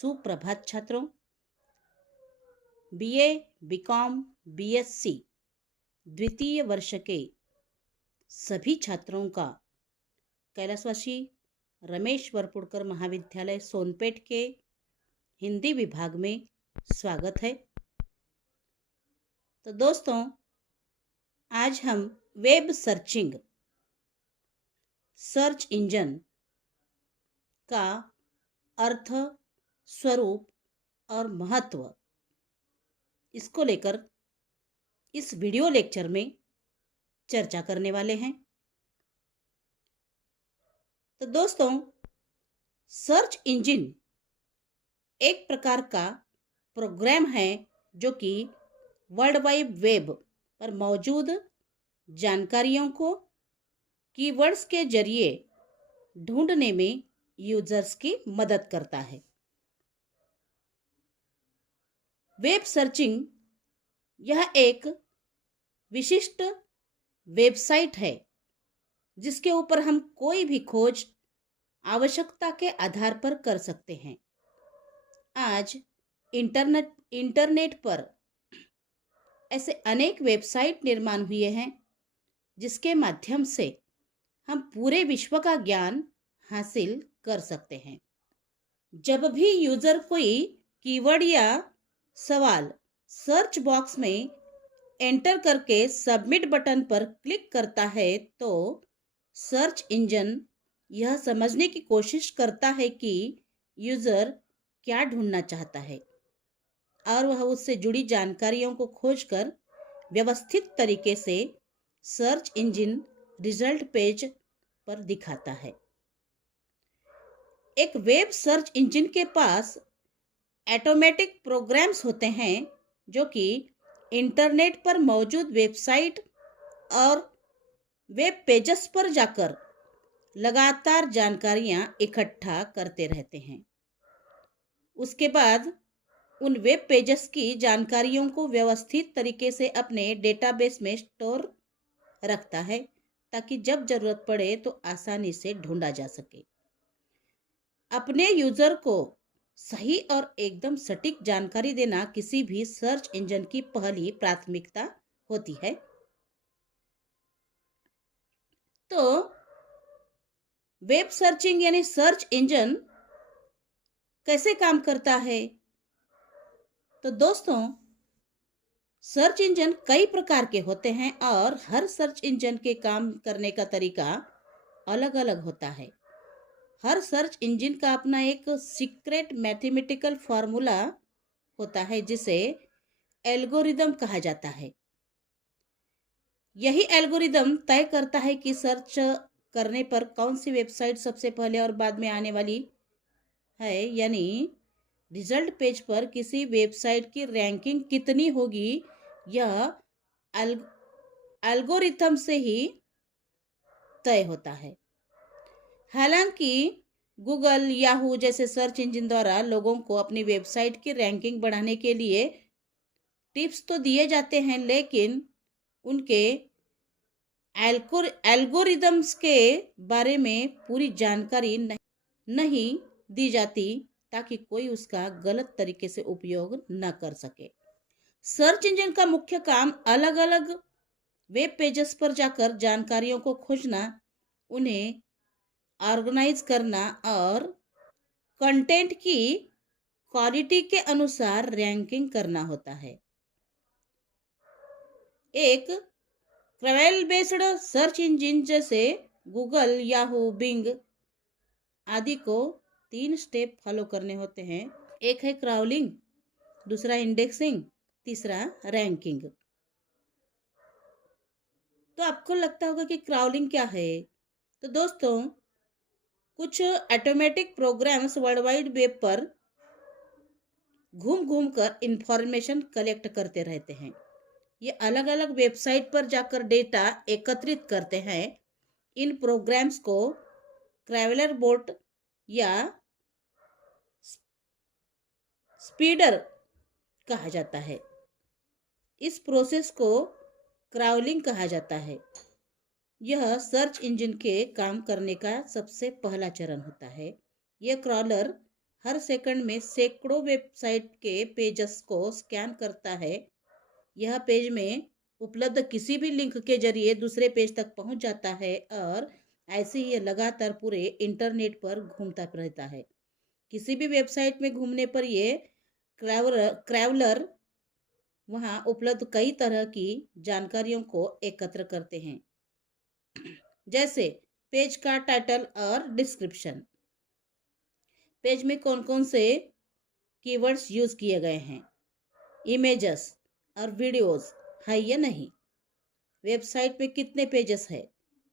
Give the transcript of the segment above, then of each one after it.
सुप्रभात छात्रों। BA, BCom, BSc द्वितीय वर्ष के सभी छात्रों का कैलाशवासी रमेश वरपुड़कर महाविद्यालय सोनपेट के हिंदी विभाग में स्वागत है। तो दोस्तों, आज हम वेब सर्चिंग, सर्च इंजन का अर्थ, स्वरूप और महत्व, इसको लेकर इस वीडियो लेक्चर में चर्चा करने वाले हैं। तो दोस्तों, सर्च इंजन एक प्रकार का प्रोग्राम है जो कि वर्ल्ड वाइड वेब पर मौजूद जानकारियों को कीवर्ड्स के जरिए ढूंढने में यूजर्स की मदद करता है। वेब सर्चिंग यह एक विशिष्ट वेबसाइट है जिसके ऊपर हम कोई भी खोज आवश्यकता के आधार पर कर सकते हैं। आज इंटरनेट पर ऐसे अनेक वेबसाइट निर्माण हुए हैं जिसके माध्यम से हम पूरे विश्व का ज्ञान हासिल कर सकते हैं। जब भी यूजर कोई कीवर्ड या सवाल सर्च बॉक्स में एंटर करके सबमिट बटन पर क्लिक करता है तो सर्च इंजन यह समझने की कोशिश करता है कि यूजर क्या ढूंढना चाहता है और वह उससे जुड़ी जानकारियों को खोजकर व्यवस्थित तरीके से सर्च इंजन रिजल्ट पेज पर दिखाता है। एक वेब सर्च इंजन के पास ऑटोमेटिक प्रोग्राम्स होते हैं जो कि इंटरनेट पर मौजूद वेबसाइट और वेब पेजेस पर जाकर लगातार जानकारियां इकट्ठा करते रहते हैं। उसके बाद उन वेब पेजेस की जानकारियों को व्यवस्थित तरीके से अपने डेटाबेस में स्टोर रखता है ताकि जब जरूरत पड़े तो आसानी से ढूंढा जा सके। अपने यूजर को सही और एकदम सटीक जानकारी देना किसी भी सर्च इंजन की पहली प्राथमिकता होती है। तो वेब सर्चिंग यानी सर्च इंजन कैसे काम करता है? तो दोस्तों, सर्च इंजन कई प्रकार के होते हैं और हर सर्च इंजन के काम करने का तरीका अलग अलग होता है। हर सर्च इंजन का अपना एक सीक्रेट मैथमेटिकल फार्मूला होता है जिसे एल्गोरिदम कहा जाता है। यही एल्गोरिदम तय करता है कि सर्च करने पर कौन सी वेबसाइट सबसे पहले और बाद में आने वाली है, यानी रिजल्ट पेज पर किसी वेबसाइट की रैंकिंग कितनी होगी। यह एल्गोरिथम से ही तय होता है। हालांकि गूगल, याहू जैसे सर्च इंजन द्वारा लोगों को अपनी वेबसाइट की रैंकिंग बढ़ाने के लिए टिप्स तो दिए जाते हैं, लेकिन उनके एल्गोरिदम्स के बारे में पूरी जानकारी नहीं दी जाती ताकि कोई उसका गलत तरीके से उपयोग न कर सके। सर्च इंजन का मुख्य काम अलग अलग वेब पेजेस पर जाकर जानकारियों को खोजना, उन्हें ऑर्गेनाइज करना और कंटेंट की क्वालिटी के अनुसार रैंकिंग करना होता है। एक क्वेरी बेस्ड सर्च इंजन जैसे गूगल, याहू, बिंग आदि को 3 स्टेप फॉलो करने होते हैं। एक है क्राउलिंग, दूसरा इंडेक्सिंग, तीसरा रैंकिंग। तो आपको लगता होगा कि क्राउलिंग क्या है? तो दोस्तों, कुछ automatic programs world wide web पर घूम घूम कर इंफॉर्मेशन कलेक्ट करते रहते हैं। ये अलग अलग वेबसाइट पर जाकर डेटा एकत्रित करते हैं। इन प्रोग्राम्स को क्रैवलर बोट या स्पीडर कहा जाता है। इस प्रोसेस को क्राउलिंग कहा जाता है। यह सर्च इंजन के काम करने का सबसे पहला चरण होता है। यह क्रॉलर हर सेकंड में सैकड़ों वेबसाइट के पेजेस को स्कैन करता है। यह पेज में उपलब्ध किसी भी लिंक के जरिए दूसरे पेज तक पहुंच जाता है और ऐसे ही यह लगातार पूरे इंटरनेट पर घूमता रहता है। किसी भी वेबसाइट में घूमने पर ये क्रैवलर वहां उपलब्ध कई तरह की जानकारियों को एकत्र करते हैं, जैसे पेज का टाइटल और डिस्क्रिप्शन, पेज में कौन कौन से कीवर्ड्स यूज किए गए हैं, इमेजेस और वीडियोस है या नहीं, वेबसाइट में कितने पेजेस है,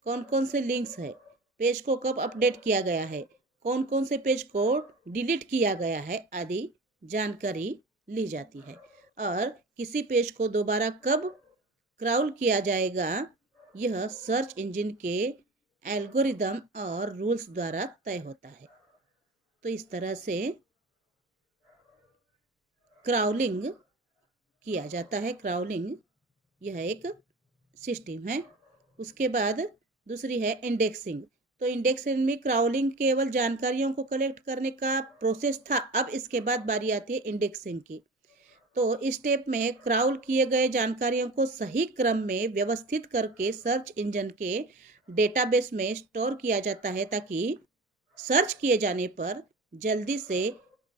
कौन कौन से लिंक्स है, पेज को कब अपडेट किया गया है, कौन कौन से पेज को डिलीट किया गया है आदि जानकारी ली जाती है। और किसी पेज को दोबारा कब क्राउल किया जाएगा, यह सर्च इंजन के एल्गोरिदम और रूल्स द्वारा तय होता है। तो इस तरह से क्राउलिंग किया जाता है। क्राउलिंग यह एक सिस्टम है। उसके बाद दूसरी है इंडेक्सिंग। तो इंडेक्सिंग में क्राउलिंग केवल जानकारियों को कलेक्ट करने का प्रोसेस था, अब इसके बाद बारी आती है इंडेक्सिंग की। तो इस स्टेप में क्राउल किए गए जानकारियों को सही क्रम में व्यवस्थित करके सर्च इंजन के डेटाबेस में स्टोर किया जाता है, ताकि सर्च किए जाने पर जल्दी से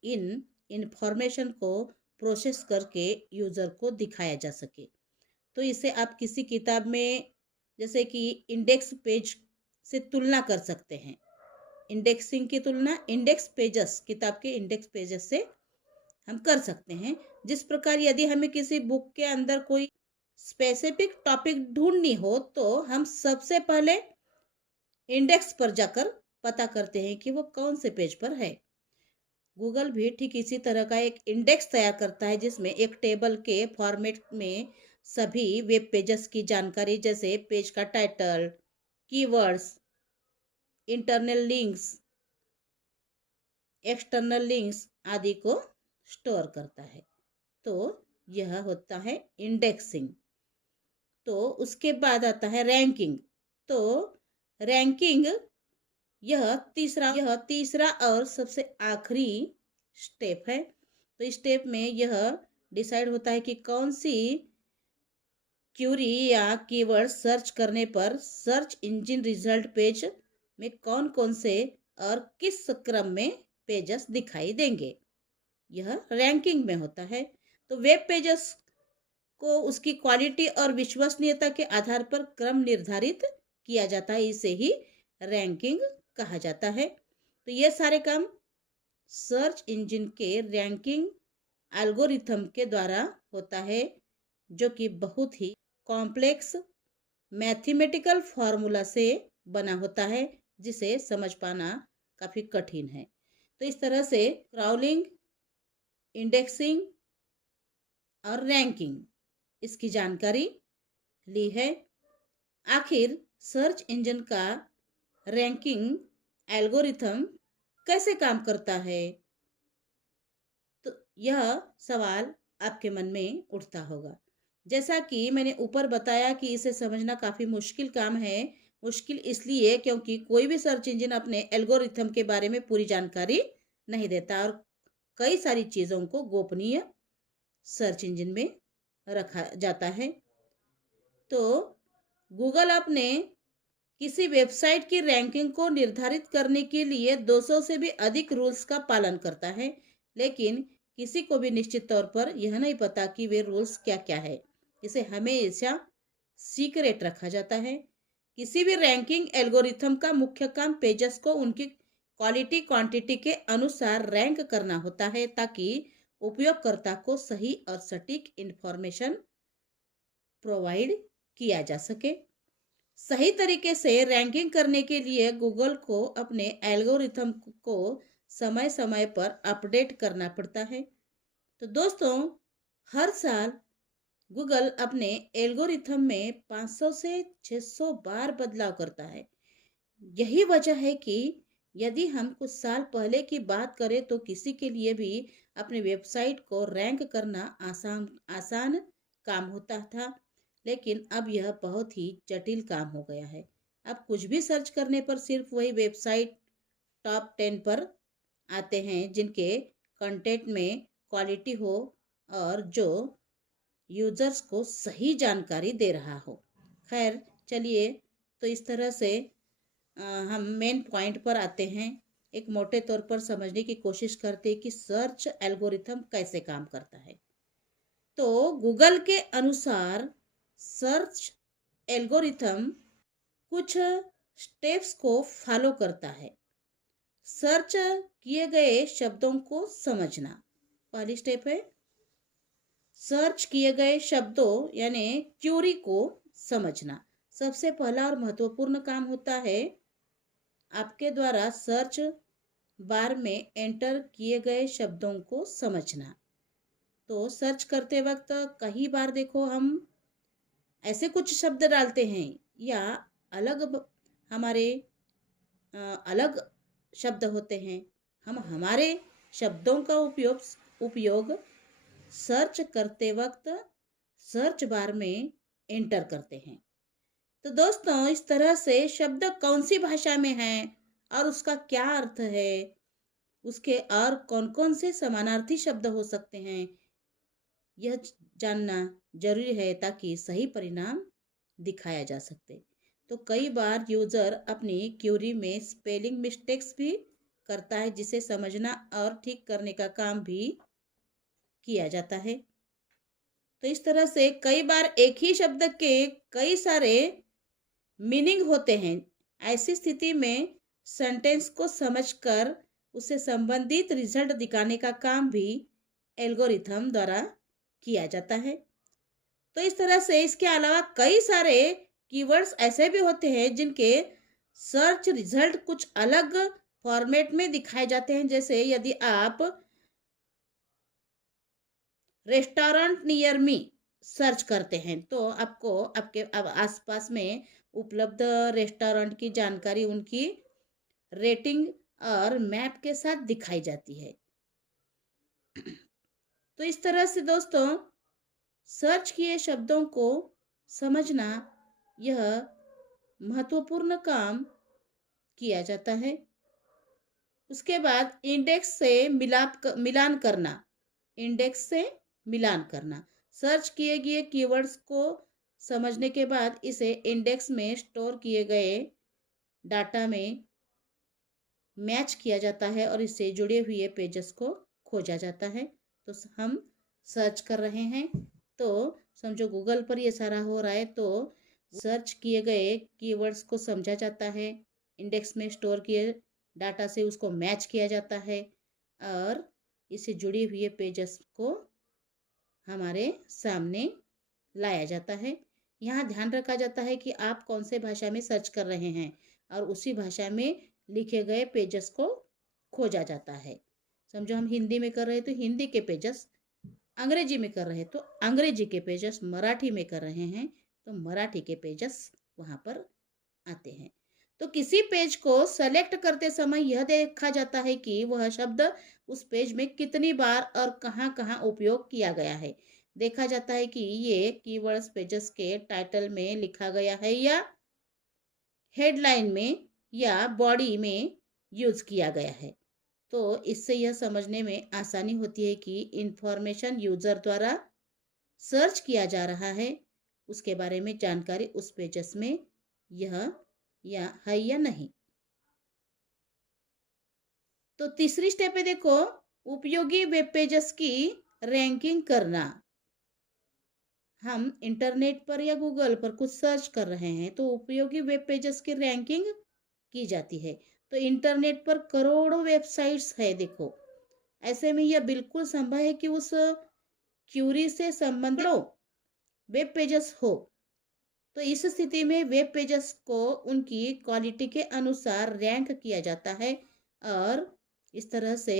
इन इंफॉर्मेशन को प्रोसेस करके यूजर को दिखाया जा सके। तो इसे आप किसी किताब में जैसे कि इंडेक्स पेज से तुलना कर सकते हैं। इंडेक्सिंग की तुलना इंडेक्स पेजेस, किताब के इंडेक्स पेजेस से हम कर सकते हैं। जिस प्रकार यदि हमें किसी बुक के अंदर कोई स्पेसिफिक टॉपिक ढूंढनी हो, तो हम सबसे पहले इंडेक्स पर जाकर पता करते हैं कि वो कौन से पेज पर है। गूगल भी ठीक इसी तरह का एक इंडेक्स तैयार करता है, जिसमें एक टेबल के फॉर्मेट में सभी वेब पेजेस की जानकारी, जैसे पेज का title, keywords, internal links, external links आदि को स्टोर करता है। तो यह होता है इंडेक्सिंग। तो उसके बाद आता है रैंकिंग। तो रैंकिंग यह तीसरा और सबसे आखिरी स्टेप है। तो इस स्टेप में यह डिसाइड होता है कि कौन सी क्यूरी या कीवर्ड सर्च करने पर सर्च इंजन रिजल्ट पेज में कौन कौन से और किस क्रम में पेजेस दिखाई देंगे, यह रैंकिंग में होता है। तो वेब पेजेस को उसकी क्वालिटी और विश्वसनीयता के आधार पर क्रम निर्धारित किया जाता है, इसे ही रैंकिंग कहा जाता है। तो ये सारे काम सर्च इंजन के रैंकिंग एल्गोरिथम के द्वारा होता है, जो कि बहुत ही कॉम्प्लेक्स मैथमेटिकल फॉर्मूला से बना होता है, जिसे समझ पाना काफी कठिन है। तो इस तरह से क्राउलिंग, इंडेक्सिंग और रैंकिंग इसकी जानकारी ली है। आखिर सर्च इंजन का रैंकिंग एल्गोरिथम कैसे काम करता है, तो यह सवाल आपके मन में उठता होगा। जैसा कि मैंने ऊपर बताया कि इसे समझना काफी मुश्किल काम है। मुश्किल इसलिए क्योंकि कोई भी सर्च इंजन अपने एल्गोरिथम के बारे में पूरी जानकारी नहीं देता और कई सारी चीजों को गोपनीय सर्च इंजन में रखा जाता है। तो गूगल अपने किसी वेबसाइट की रैंकिंग को निर्धारित करने के लिए 200 से भी अधिक रूल्स का पालन करता है, लेकिन किसी को भी निश्चित तौर पर यह नहीं पता कि वे रूल्स क्या क्या है। इसे हमेशा सीक्रेट रखा जाता है। किसी भी रैंकिंग एल्गोरिथम का मुख्य काम पेजेस को उनकी क्वालिटी क्वांटिटी के अनुसार रैंक करना होता है, ताकि उपयोगकर्ता को सही और सटीक इंफॉर्मेशन प्रोवाइड किया जा सके। सही तरीके से रैंकिंग करने के लिए गूगल को अपने एल्गोरिथम को समय समय पर अपडेट करना पड़ता है। तो दोस्तों, हर साल गूगल अपने एल्गोरिथम में 500 से 600 बार बदलाव करता है। यही वजह है कि यदि हम कुछ साल पहले की बात करें, तो किसी के लिए भी अपने वेबसाइट को रैंक करना आसान काम होता था, लेकिन अब यह बहुत ही जटिल काम हो गया है। अब कुछ भी सर्च करने पर सिर्फ वही वेबसाइट टॉप 10 पर आते हैं जिनके कंटेंट में क्वालिटी हो और जो यूजर्स को सही जानकारी दे रहा हो। खैर चलिए, तो इस तरह से हम मेन पॉइंट पर आते हैं। एक मोटे तौर पर समझने की कोशिश करते हैं कि सर्च एल्गोरिथम कैसे काम करता है। तो गूगल के अनुसार सर्च एल्गोरिथम कुछ स्टेप्स को फॉलो करता है। सर्च किए गए शब्दों को समझना पहली स्टेप है। सर्च किए गए शब्दों यानी क्यूरी को समझना सबसे पहला और महत्वपूर्ण काम होता है। आपके द्वारा सर्च बार में एंटर किए गए शब्दों को समझना। तो सर्च करते वक्त कई बार देखो हम ऐसे कुछ शब्द डालते हैं या हमारे अलग शब्द होते हैं। हम हमारे शब्दों का उपयोग सर्च करते वक्त सर्च बार में एंटर करते हैं। तो दोस्तों, इस तरह से शब्द कौन सी भाषा में है और उसका क्या अर्थ है, उसके और कौन कौन से समानार्थी शब्द हो सकते हैं, यह जानना जरूरी है ताकि सही परिणाम दिखाया जा सके। तो कई बार यूजर अपनी क्यूरी में स्पेलिंग मिस्टेक्स भी करता है, जिसे समझना और ठीक करने का काम भी किया जाता है। तो इस तरह से कई बार एक ही शब्द के कई सारे मीनिंग होते हैं। ऐसी स्थिति में सेंटेंस को समझकर उसे संबंधित रिजल्ट दिखाने का काम भी एल्गोरिथम द्वारा किया जाता है। तो इस तरह से इसके अलावा कई सारे कीवर्ड्स ऐसे भी होते हैं जिनके सर्च रिजल्ट कुछ अलग फॉर्मेट में दिखाए जाते हैं। जैसे यदि आप रेस्टोरेंट नियर मी सर्च करते हैं तो आपको आपके आसपास में उपलब्ध रेस्टोरेंट की जानकारी उनकी रेटिंग और मैप के साथ दिखाई जाती है। तो इस तरह से दोस्तों, सर्च किए शब्दों को समझना यह महत्वपूर्ण काम किया जाता है। उसके बाद इंडेक्स से मिलान करना। सर्च किए गए कीवर्ड्स को समझने के बाद इसे इंडेक्स में स्टोर किए गए डाटा में मैच किया जाता है और इससे जुड़े हुए पेजेस को खोजा जाता है। तो हम सर्च कर रहे हैं तो समझो गूगल पर ये सारा हो रहा है, तो सर्च किए गए कीवर्ड्स को समझा जाता है, इंडेक्स में स्टोर किए डाटा से उसको मैच किया जाता है और इससे जुड़े हुए पेजेस को हमारे सामने लाया जाता है। यहाँ ध्यान रखा जाता है कि आप कौन से भाषा में सर्च कर रहे हैं और उसी भाषा में लिखे गए पेजेस को खोजा जाता है। समझो हम हिंदी में कर रहे हैं तो हिंदी के पेजेस, अंग्रेजी में कर रहे हैं तो अंग्रेजी के पेजेस, मराठी में कर रहे हैं तो मराठी के पेजेस वहाँ पर आते हैं। तो किसी पेज को सेलेक्ट करते समय यह देखा जाता है कि वह शब्द उस पेज में कितनी बार और कहाँ कहाँ उपयोग किया गया है। देखा जाता है कि ये कीवर्ड्स पेजेस के टाइटल में लिखा गया है या हेडलाइन में या बॉडी में यूज किया गया है। तो इससे यह समझने में आसानी होती है कि इंफॉर्मेशन यूजर द्वारा सर्च किया जा रहा है, उसके बारे में जानकारी उस पेजेस में यह है या नहीं। तो तीसरी स्टेप है देखो, उपयोगी वेब पेजेस की रैंकिंग करना। हम इंटरनेट पर या गूगल पर कुछ सर्च कर रहे हैं तो उपयोगी वेब पेजेस की रैंकिंग की जाती है। तो इंटरनेट पर करोड़ों वेबसाइट्स है देखो, ऐसे में यह बिल्कुल संभव है कि उस क्यूरी से संबंधित वेब पेजेस हो। तो इस स्थिति में वेब पेजेस को उनकी क्वालिटी के अनुसार रैंक किया जाता है और इस तरह से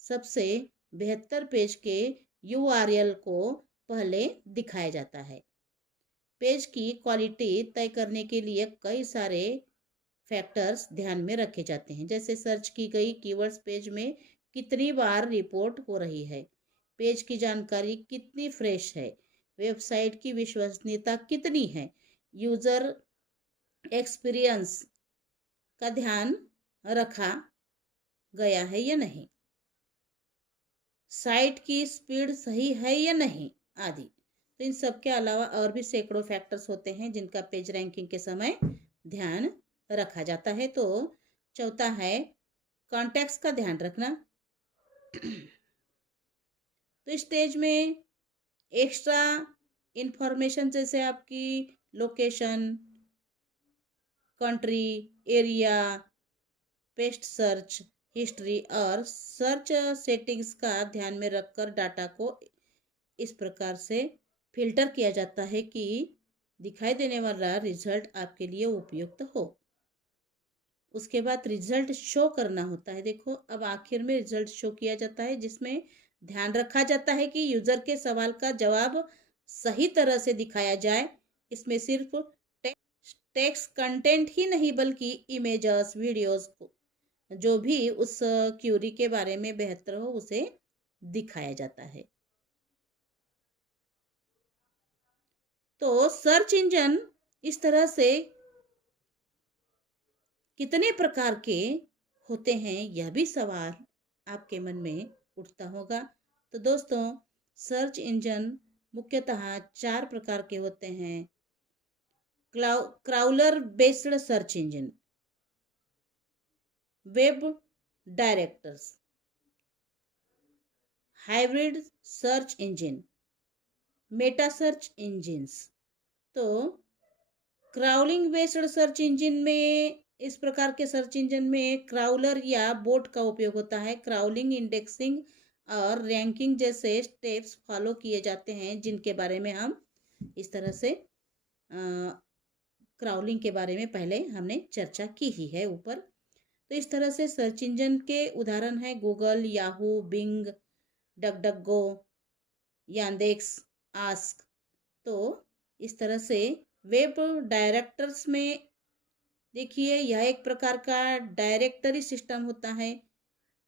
सबसे बेहतर पेज के यूआरएल को पहले दिखाया जाता है। पेज की क्वालिटी तय करने के लिए कई सारे फैक्टर्स ध्यान में रखे जाते हैं। जैसे सर्च की गई कीवर्ड्स पेज में कितनी बार रिपोर्ट हो रही है, पेज की जानकारी कितनी फ्रेश है, वेबसाइट की विश्वसनीयता कितनी है, यूजर एक्सपीरियंस का ध्यान रखा गया है या नहीं, साइट की स्पीड सही है या नहीं, आदि। तो इन सब के अलावा और भी सैकड़ों फैक्टर्स होते हैं जिनका पेज रैंकिंग के समय ध्यान रखा जाता है। तो चौथा है कॉन्टेक्स्ट का ध्यान रखना। तो स्टेज में एक्स्ट्रा इंफॉर्मेशन जैसे आपकी location, country, area, paste search history और सर्च सेटिंग्स का ध्यान में रखकर डाटा को इस प्रकार से फिल्टर किया जाता है कि दिखाई देने वाला रिजल्ट आपके लिए उपयुक्त हो। उसके बाद रिजल्ट शो करना होता है। देखो, अब आखिर में रिजल्ट शो किया जाता है जिसमें ध्यान रखा जाता है कि यूजर के सवाल का जवाब सही तरह से दिखाया जाए। इसमें सिर्फ टेक्स्ट कंटेंट ही नहीं बल्कि इमेजेस, वीडियोस जो भी उस क्यूरी के बारे में बेहतर हो उसे दिखाया जाता है। तो सर्च इंजन इस तरह से कितने प्रकार के होते हैं, यह भी सवाल आपके मन में उठता होगा। तो दोस्तों, सर्च इंजन मुख्यतः 4 प्रकार के होते हैं। Crawler based search engine, web directors, hybrid search engine, Meta search engines. तो क्राउलिंग बेस्ड सर्च इंजन में, इस प्रकार के सर्च इंजन में क्राउलर या बोट का उपयोग होता है। क्राउलिंग, इंडेक्सिंग और रैंकिंग जैसे स्टेप्स फॉलो किए जाते हैं जिनके बारे में हम इस तरह से क्राउलिंग के बारे में पहले हमने चर्चा की ही है ऊपर। तो इस तरह से सर्च इंजन के उदाहरण है Google, Yahoo, Bing, DuckDuckGo, Yandex, Ask. तो इस तरह से वेब डायरेक्टर्स में देखिए, यह एक प्रकार का डायरेक्टरी सिस्टम होता है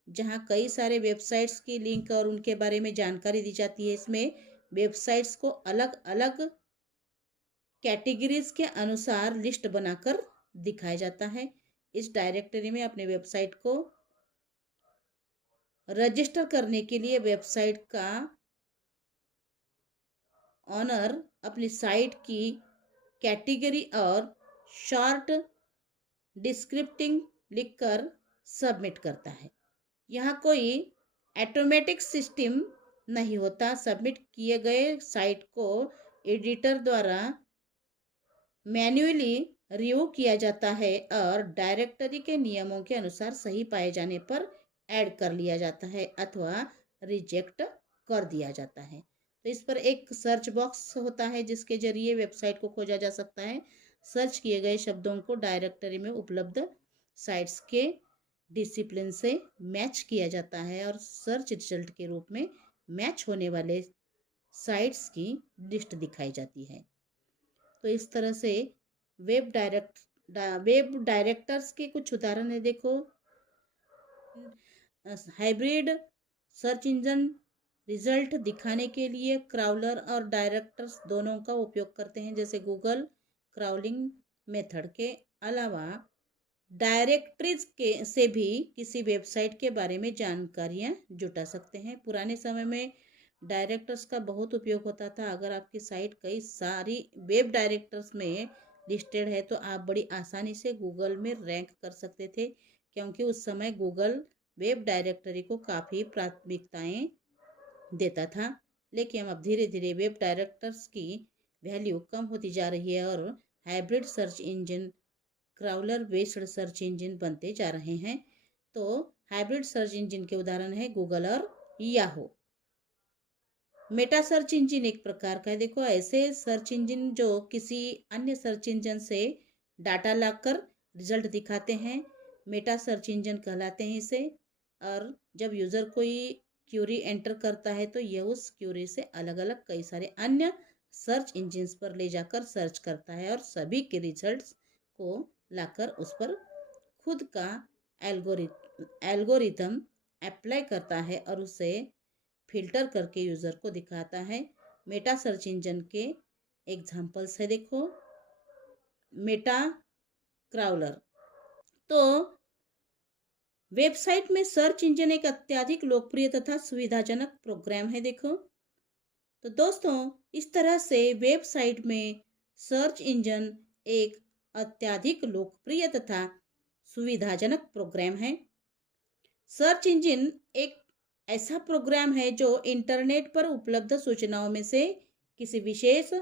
जहां कई सारे वेबसाइट्स की लिंक और उनके बारे में जानकारी दी जाती है। इसमें वेबसाइट्स को अलग अलग कैटेगरीज के अनुसार लिस्ट बनाकर दिखाया जाता है। इस डायरेक्टरी में अपने वेबसाइट को रजिस्टर करने के लिए वेबसाइट का ऑनर अपनी साइट की कैटेगरी और शॉर्ट डिस्क्रिप्टिंग लिखकर सबमिट करता है। यहाँ कोई ऑटोमेटिक सिस्टम नहीं होता। सबमिट किए गए साइट को एडिटर द्वारा मैन्युअली रिव्यू किया जाता है और डायरेक्टरी के नियमों के अनुसार सही पाए जाने पर ऐड कर लिया जाता है अथवा रिजेक्ट कर दिया जाता है। तो इस पर एक सर्च बॉक्स होता है जिसके जरिए वेबसाइट को खोजा जा सकता है। सर्च किए गए शब्दों को डायरेक्टरी में उपलब्ध साइट्स के डिसिप्लिन से मैच किया जाता है और सर्च रिजल्ट के रूप में मैच होने वाले साइट्स की लिस्ट दिखाई जाती है। तो इस तरह से वेब डायरेक्टर्स के कुछ उदाहरण है। देखो, हाइब्रिड सर्च इंजन रिजल्ट दिखाने के लिए क्राउलर और डायरेक्टर्स दोनों का उपयोग करते हैं। जैसे गूगल क्राउलिंग मेथड के अलावा डायरेक्टरीज के से भी किसी वेबसाइट के बारे में जानकारियां जुटा सकते हैं। पुराने समय में डायरेक्टर्स का बहुत उपयोग होता था। अगर आपकी साइट कई सारी वेब डायरेक्टर्स में लिस्टेड है तो आप बड़ी आसानी से गूगल में रैंक कर सकते थे, क्योंकि उस समय गूगल वेब डायरेक्टरी को काफ़ी प्राथमिकताएं देता था। लेकिन अब धीरे धीरे वेब डायरेक्टर्स की वैल्यू कम होती जा रही है और hybrid search engine, crawler based search engine बनते जा रहे हैं। तो हाइब्रिड सर्च इंजन के उदाहरण है गूगल और याहू। मेटा सर्च इंजन एक प्रकार का है। देखो, ऐसे सर्च इंजन जो किसी अन्य सर्च इंजन से डाटा लाकर रिजल्ट दिखाते हैं, मेटा सर्च इंजन कहलाते हैं इसे। और जब यूज़र कोई क्यूरी एंटर करता है तो यह उस क्यूरी से अलग अलग कई सारे अन्य सर्च इंजन्स पर ले जाकर सर्च करता है और सभी के रिजल्ट्स को लाकर उस पर खुद का एल्गोरिथम अप्लाई करता है और उसे फिल्टर करके यूज़र को दिखाता है। मेटा सर्च इंजन के एग्जाम्पल्स है। देखो, मेटा क्राउलर। तो वेबसाइट में सर्च इंजन एक अत्यधिक लोकप्रिय तथा सुविधाजनक प्रोग्राम है। देखो तो दोस्तों, इस तरह से वेबसाइट में सर्च इंजन एक अत्यधिक लोकप्रिय तथा सुविधाजनक प्रोग्राम है। सर्च इंजन एक ऐसा प्रोग्राम है जो इंटरनेट पर उपलब्ध सूचनाओं में से किसी विशेष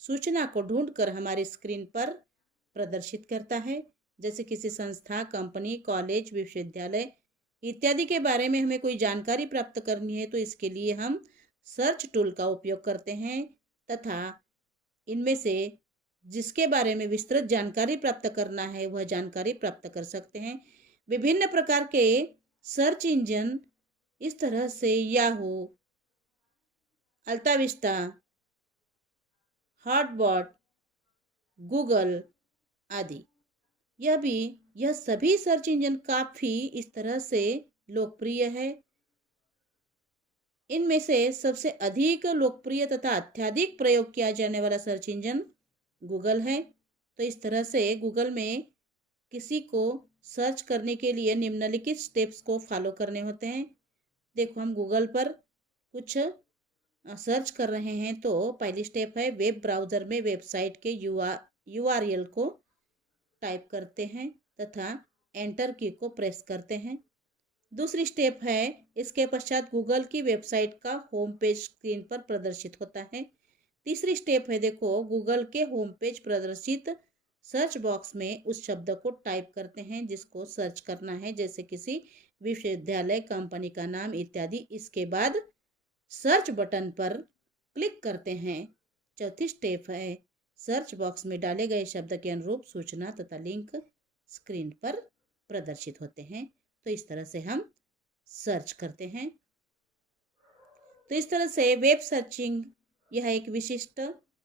सूचना को ढूंढकर हमारे स्क्रीन पर प्रदर्शित करता है। जैसे किसी संस्था, कंपनी, कॉलेज, विश्वविद्यालय इत्यादि के बारे में हमें कोई जानकारी प्राप्त करनी है तो इसके लिए हम सर्च टूल का उपयोग करते हैं तथा इनमें से जिसके बारे में विस्तृत जानकारी प्राप्त करना है वह जानकारी प्राप्त कर सकते हैं। विभिन्न प्रकार के सर्च इंजन इस तरह से याहू, अल्ताविस्टा, हॉटबॉट, गूगल आदि यह सभी सर्च इंजन काफी इस तरह से लोकप्रिय है। इनमें से सबसे अधिक लोकप्रिय तथा अत्यधिक प्रयोग किया जाने वाला सर्च इंजन गूगल है। तो इस तरह से गूगल में किसी को सर्च करने के लिए निम्नलिखित स्टेप्स को फॉलो करने होते हैं। देखो, हम गूगल पर कुछ सर्च कर रहे हैं तो पहली स्टेप है वेब ब्राउज़र में वेबसाइट के यूआरएल को टाइप करते हैं तथा एंटर की को प्रेस करते हैं। दूसरी स्टेप है, इसके पश्चात गूगल की वेबसाइट का होम पेज स्क्रीन पर प्रदर्शित होता है। तीसरी स्टेप है, देखो, गूगल के होम पेज प्रदर्शित सर्च बॉक्स में उस शब्द को टाइप करते हैं जिसको सर्च करना है, जैसे किसी विश्वविद्यालय, कंपनी का नाम इत्यादि। इसके बाद सर्च बटन पर क्लिक करते हैं। चौथी स्टेप है, सर्च बॉक्स में डाले गए शब्द के अनुरूप सूचना तथा लिंक स्क्रीन पर प्रदर्शित होते हैं। तो इस तरह से हम सर्च करते हैं। तो इस तरह से वेब सर्चिंग यह एक विशिष्ट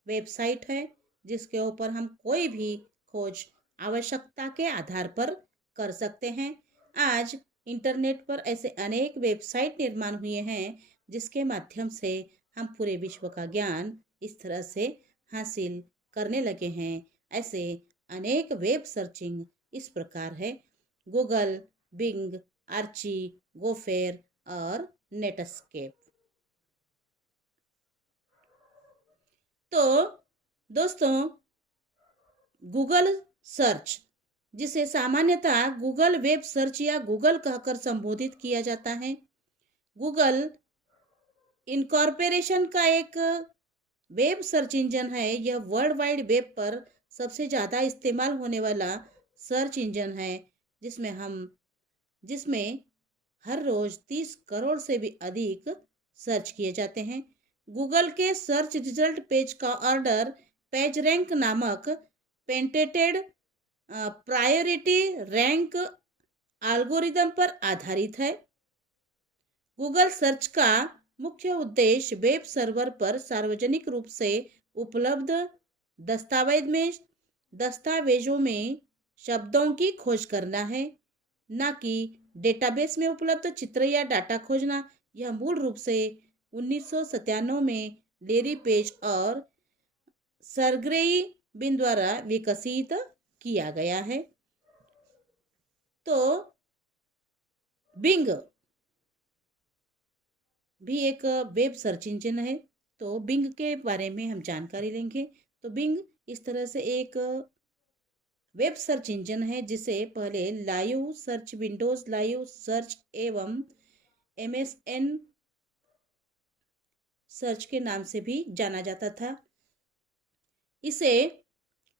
वेबसाइट है जिसके ऊपर हम कोई भी खोज आवश्यकता के आधार पर कर सकते हैं। आज इंटरनेट पर ऐसे अनेक वेबसाइट निर्माण हुए हैं जिसके माध्यम से हम पूरे विश्व का ज्ञान इस तरह से हासिल करने लगे हैं। ऐसे अनेक वेब सर्चिंग इस प्रकार है: गूगल, बिंग, आर्ची, गोफेर और नेटस्केप। तो दोस्तों, गूगल सर्च, जिसे सामान्यतः गूगल वेब सर्च या गूगल कहकर संबोधित किया जाता है, गूगल इनकॉर्पोरेशन का एक वेब सर्च इंजन है। यह वर्ल्ड वाइड वेब पर सबसे ज़्यादा इस्तेमाल होने वाला सर्च इंजन है जिसमें हर रोज 30 करोड़ से भी अधिक सर्च किए जाते हैं। गूगल के सर्च रिजल्ट पेज का ऑर्डर पेज रैंक नामक पेटेंटेड प्रायोरिटी रैंक एल्गोरिदम पर आधारित है। गूगल सर्च का मुख्य उद्देश्य वेब सर्वर पर सार्वजनिक रूप से उपलब्ध दस्तावेजों में शब्दों की खोज करना है, न कि डेटाबेस में उपलब्ध चित्र या डाटा खोजना। यह मूल रूप से 1997 में लेरी पेज और सर्गेई ब्रिन द्वारा विकसित किया गया है। तो बिंग भी एक वेब सर्च इंजन है। तो बिंग के बारे में हम जानकारी लेंगे। तो बिंग इस तरह से एक वेब सर्च इंजन है जिसे पहले live search, Windows live search एवं MSN सर्च के नाम से भी जाना जाता था। इसे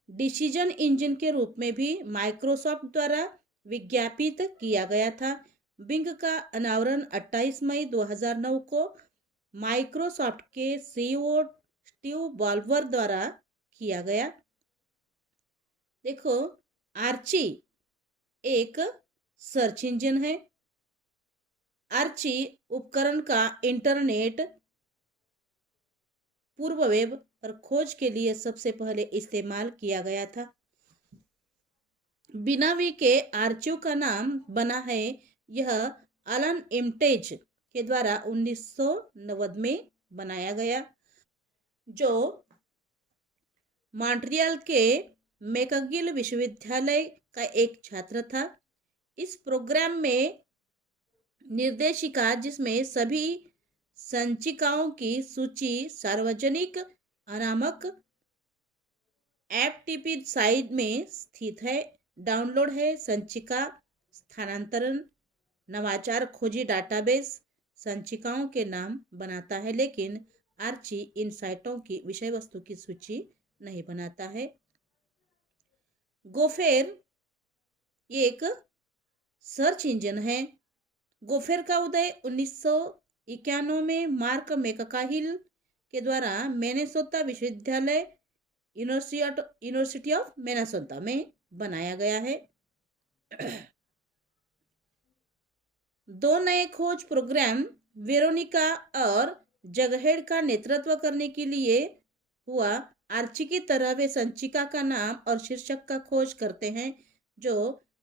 डिसीजन इंजन के रूप में भी माइक्रोसॉफ्ट द्वारा विज्ञापित किया गया था। बिंग का अनावरण 28 मई 2009 को माइक्रोसॉफ्ट के CEO स्टीव बॉल्वर द्वारा किया गया। देखो, आर्ची एक सर्च इंजन है। आर्ची उपकरण का इंटरनेट पूर्व वेब पर खोज के लिए सबसे पहले इस्तेमाल किया गया था। बिना वी के आर्चिव का नाम बना है। यह अलन इम्टेज के द्वारा 1990 में बनाया गया, जो मॉन्ट्रियल के मैकगिल विश्वविद्यालय का एक छात्र था। इस प्रोग्राम में निर्देशिका जिसमें सभी संचिकाओं की सूची सार्वजनिक अनामक एफटीपी साइट में स्थित है। डाउनलोड है संचिका स्थानांतरण नवाचार खोजी डाटाबेस संचिकाओं के नाम बनाता है, लेकिन आर्ची इन साइटों की विषय वस्तु की सूची नहीं बनाता है। गोफेर एक सर्च इंजन है। गोफेर का उदय 1991 में मार्क मैककाहिल के द्वारा मिनेसोटा विश्वविद्यालय यूनिवर्सिटी ऑफ मिनेसोटा में बनाया गया है। दो नए खोज प्रोग्राम वेरोनिका और जगहेड का नेतृत्व करने के लिए हुआ। आर्ची की तरह वे संचिका का नाम और शीर्षक का खोज करते हैं जो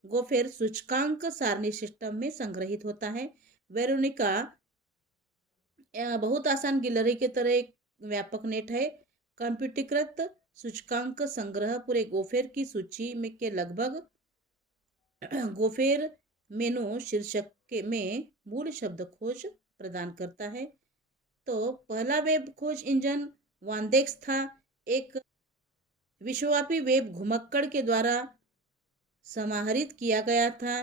गोफेर सूचकांक सारणी सिस्टम में संग्रहित होता है। वेरोनिका बहुत आसान गिलहरी के तरह एक व्यापक नेट है। कंप्यूटरीकृत सूचकांक संग्रह पूरे गोफेर की सूची में के लगभग गोफेर मेनू शीर्षक के में मूल शब्द खोज प्रदान करता है। तो पहला वेब खोज इंजन वांडेक्स था, एक विश्वव्यापी वेब घुमक्कड़ के द्वारा समाहरित किया गया था।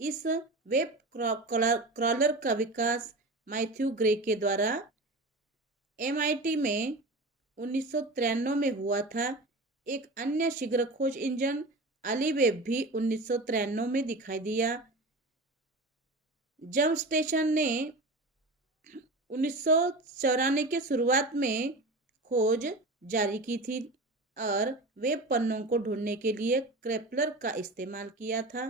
इस वेब क्रॉलर का विकास मैथ्यू ग्रे के द्वारा MIT में 1993 में हुआ था। एक अन्य शीघ्र खोज इंजन अलीवेब भी 1993 में दिखाई दिया। जंप स्टेशन ने 1994 के शुरुआत में खोज जारी की थी और वेब पन्नों को ढूंढने के लिए क्रेपलर का इस्तेमाल किया था,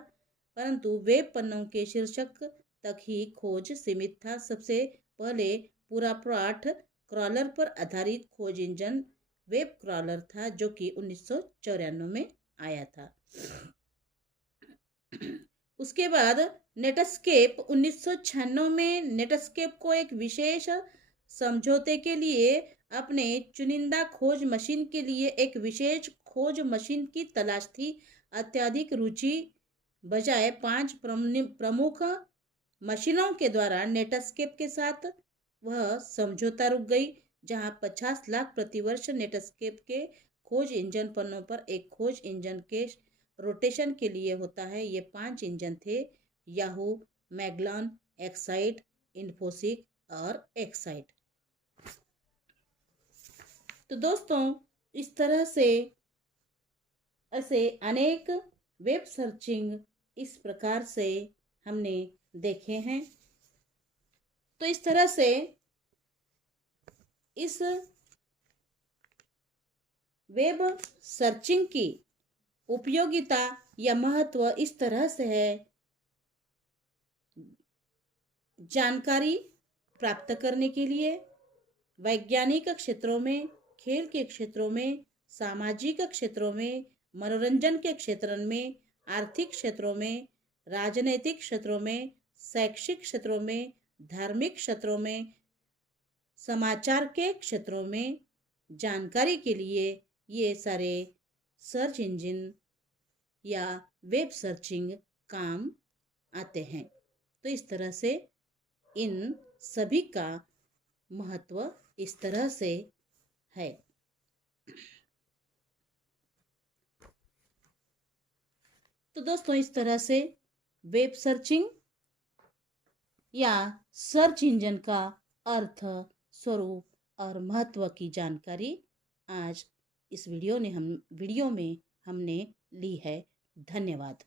परंतु वेब पन्नों के शीर्षक तक ही खोज सीमित था। सबसे पहले पूरा पाठ क्रॉलर पर आधारित खोज इंजन वेब क्रॉलर था जो कि 1994 में आया था। उसके बाद नेटस्केप 1996 में नेटस्केप को एक विशेष समझौते के लिए अपने चुनिंदा खोज मशीन के लिए एक विशेष खोज मशीन की तलाश थी। अत्यधिक रुचि बजाय 5 प्रमुख मशीनों के द्वारा नेटस्केप के साथ वह समझौता रुक गई, जहां 50 लाख प्रतिवर्ष नेटस्केप के खोज इंजन पन्नों पर एक खोज इंजन के रोटेशन के लिए होता है। ये 5 इंजन थे याहू, मैगलॉन, एक्साइट, इन्फोसिक और एक्साइट। तो दोस्तों इस तरह से ऐसे अनेक वेब सर्चिंग इस प्रकार से हमने देखे हैं। तो इस तरह से इस वेब सर्चिंग की उपयोगिता या महत्व इस तरह से है। जानकारी प्राप्त करने के लिए वैज्ञानिक क्षेत्रों में, खेल के क्षेत्रों में, सामाजिक क्षेत्रों में, मनोरंजन के क्षेत्र में, आर्थिक क्षेत्रों में, राजनैतिक क्षेत्रों में, शैक्षिक क्षेत्रों में, धार्मिक क्षेत्रों में, समाचार के क्षेत्रों में जानकारी के लिए ये सारे सर्च इंजन या वेब सर्चिंग काम आते हैं। तो इस तरह से इन सभी का महत्व इस तरह से है। तो दोस्तों इस तरह से वेब सर्चिंग या सर्च इंजन का अर्थ, स्वरूप और महत्व की जानकारी आज इस वीडियो में हमने ली है। धन्यवाद।